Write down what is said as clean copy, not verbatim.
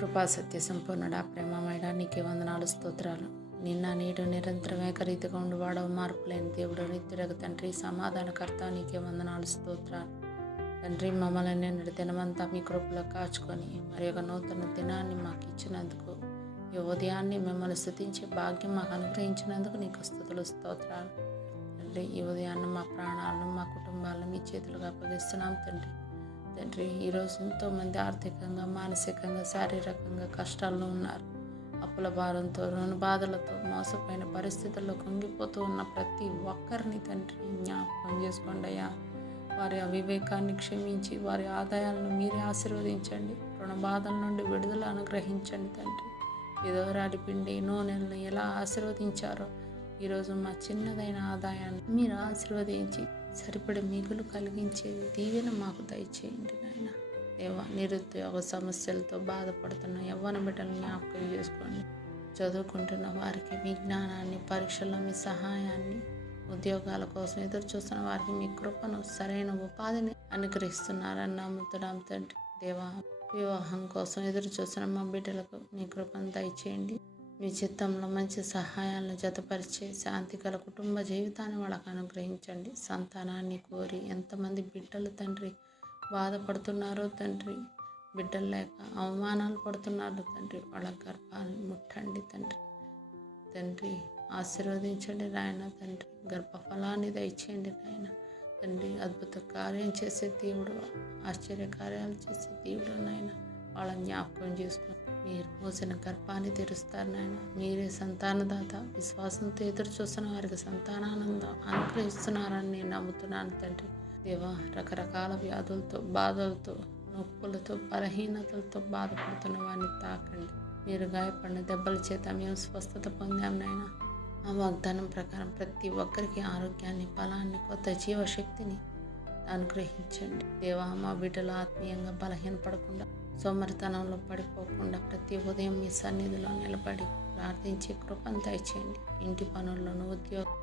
కృపా సత్య సంపూర్ణుడా, ప్రేమమేడా, నీకే వందనాలు, స్తోత్రాలు. నిన్న నేడు నిరంతరం ఏకరీతిగా ఉండువాడవు, మార్పు లేని దేవుడు, నిత్యుడగు తండ్రి, సమాధానకర్త, నీకే వందనాలు, స్తోత్రాలు. తండ్రి, మమ్మల్ని నిన్నటి దినమంతా మీ కృపలో కాచుకొని మరి ఒక నూతన దినాన్ని మాకు ఇచ్చినందుకు, ఈ ఉదయాన్ని మిమ్మల్ని స్తుతించే భాగ్యం మాకు అనుగ్రహించినందుకు నీకు స్తుతులు, స్తోత్రాలు. తండ్రి, ఈ ఉదయాన్ని మా ప్రాణాలను మా కుటుంబాలను మీ చేతులుగా అప్పగిస్తున్నాం తండ్రి. తండ్రి, ఈరోజు ఎంతోమంది ఆర్థికంగా, మానసికంగా, శారీరకంగా కష్టాల్లో ఉన్నారు. అప్పుల భారంతో, రుణ బాధలతో, మోసపోయిన పరిస్థితుల్లో కుంగిపోతూ ఉన్న ప్రతి ఒక్కరిని తండ్రి జ్ఞాపకం చేసుకోండి అయ్యా. వారి అవివేకాన్ని క్షమించి వారి ఆదాయాలను మీరే ఆశీర్వదించండి. రుణ బాధల నుండి విడుదల అనుగ్రహించండి తండ్రి. విధవరాలి పిండి నూనెలను ఎలా ఆశీర్వదించారో ఈరోజు మా చిన్నదైన ఆదాయాన్ని మీరు ఆశీర్వదించి సరిపడే మిగులు కలిగించే దీవెన మాకు దయచేయండి నాయన. దేవా, నిరుద్యోగ సమస్యలతో బాధపడుతున్న యవ్వన బిడ్డలను జ్ఞాపకం చేసుకోండి. చదువుకుంటున్న వారికి మీ జ్ఞానాన్ని, పరీక్షల్లో మీ సహాయాన్ని, ఉద్యోగాల కోసం ఎదురు చూస్తున్న వారికి మీ కృపను, సరైన ఉపాధిని అనుగ్రహిస్తున్నారని నమ్ముతున్నాం తండ్రి. దేవా, వివాహం కోసం ఎదురు చూస్తున్న మా బిడ్డలకు మీ కృపను దయచేయండి. మీ చిత్తంలో మంచి సహాయాలను జతపరిచే శాంతిగల కుటుంబ జీవితాన్ని వాళ్ళకు అనుగ్రహించండి. సంతానాన్ని కోరి ఎంతమంది బిడ్డలు తండ్రి బాధపడుతున్నారో తండ్రి, బిడ్డలు లేక అవమానాలు పడుతున్నారు తండ్రి, వాళ్ళ గర్భాలను ముట్టండి తండ్రి. తండ్రి, ఆశీర్వదించండి నాయన. తండ్రి, గర్భఫలాన్ని దయచేయండి నాయన. తండ్రి, అద్భుత కార్యం చేసే దేవుడు, ఆశ్చర్య కార్యాలు చేసే దేవుడు నాయన. వాళ్ళ జ్ఞాపకం చేసుకుని మీరు మోసిన గర్భాన్ని తెరుస్తారు నాయన. మీరే సంతానదాత. విశ్వాసంతో ఎదురు చూస్తున్న వారికి సంతానానందం అనుగ్రహిస్తున్నారని నేను నమ్ముతున్నాను తండ్రి. దేవా, రకరకాల వ్యాధులతో, బాధలతో, నొప్పులతో, బలహీనతలతో బాధపడుతున్న వారిని తాకండి. మీరు గాయపడిన దెబ్బల చేత మేము స్వస్థత పొందాం నాయన. ఆ వాగ్దానం ప్రకారం ప్రతి ఒక్కరికి ఆరోగ్యాన్ని, బలాన్ని, కొత్త జీవశక్తిని అనుగ్రహించండి. దేవా, మా బిడ్డలు ఆత్మీయంగా బలహీనపడకుండా, సోమరితనంలో పడిపోకుండా ప్రతి ఉదయం మీ సన్నిధిలో నిలబడి ప్రార్థించి కృపను దయచేయండి. ఇంటి పనుల్లోనూ, ఉద్యోగం